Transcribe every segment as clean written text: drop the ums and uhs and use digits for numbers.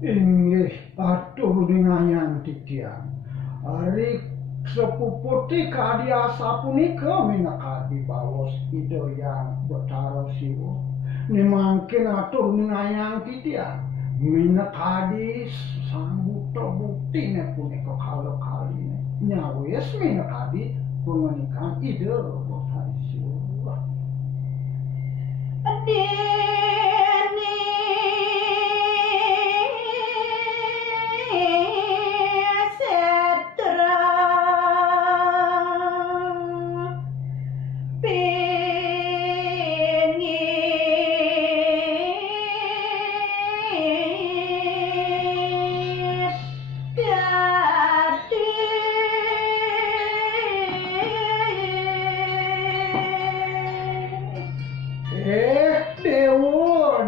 Inggih atur dengan titian. Ari sepuputi kadiasa punika minakadi bawas ide yang betara siwo. Nimangkin atur dengan titian. Minakadi sambut terbukti ne punika kalau kali ne. Nyawes minakadi pengenikan ide betara siwo.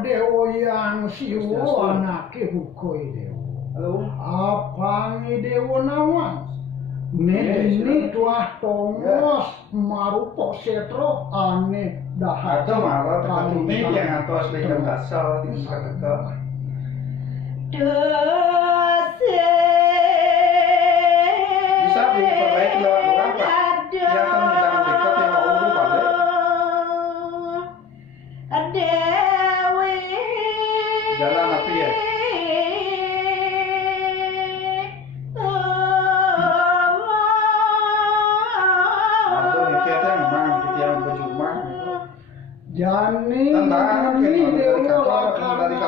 Dewo yang siwo anake hukoi dewo. Halo. Apa ni dewo nawan? Ini tuah tongos marupo setro ane dahat. Atau malah terkatumi yang atas lekan kasal di sana. Bisa diperbaiki lewat berapa? Dia akan menjaga dekat yang mau balik. Jalan api ya. Atau nikahnya memang yang berjumpa gitu. Jani dewo lakane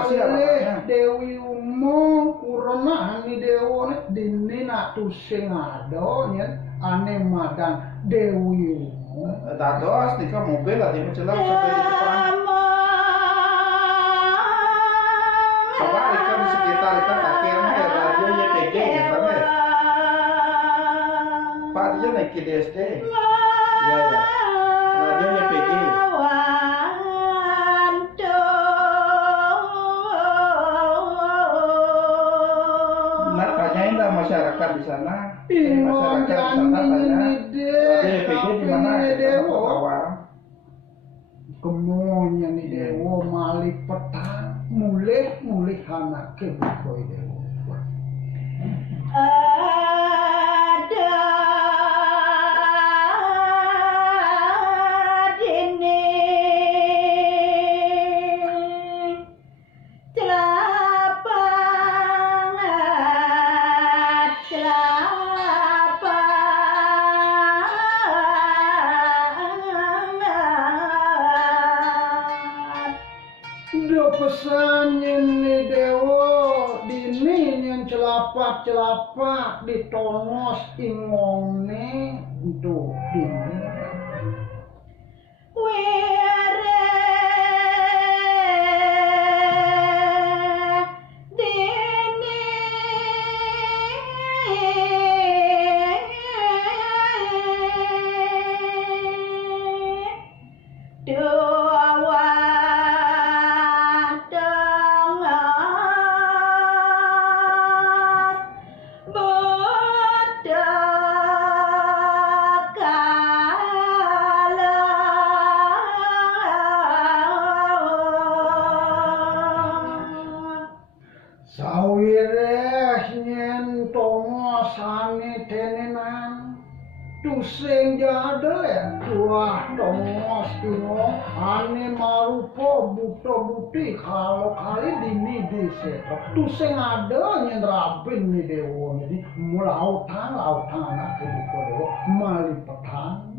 Dewi Umo kurona ni dewo dini nak tusing ado nyen ane madang Dewi Umo. Tados tika mobil lah dia mencelam sampai di depan. Coba ikan di sekitar ikan akhirnya ya radio YPG gitu kan ya. Pak dia naik ke DSD. Iya ya. Radio YPG. Nah, tanyain lah masyarakat di sana. Masyarakat di sana tanya. Radio YPG di mana? Awal. Kemonya ni dewo mali petang mulih anak ke bukoi dewo. Do pesan ni dewo dini yang celapak ditongos ingongne untuk dini. Sawireh nyen tongos ane tenenan tusing jadel tuah tongos tino ane marupo buto buti kalau kali dini disetok tusing ada nyen rabin ni dewo jadi lautan anak ke buko dewo mali petang.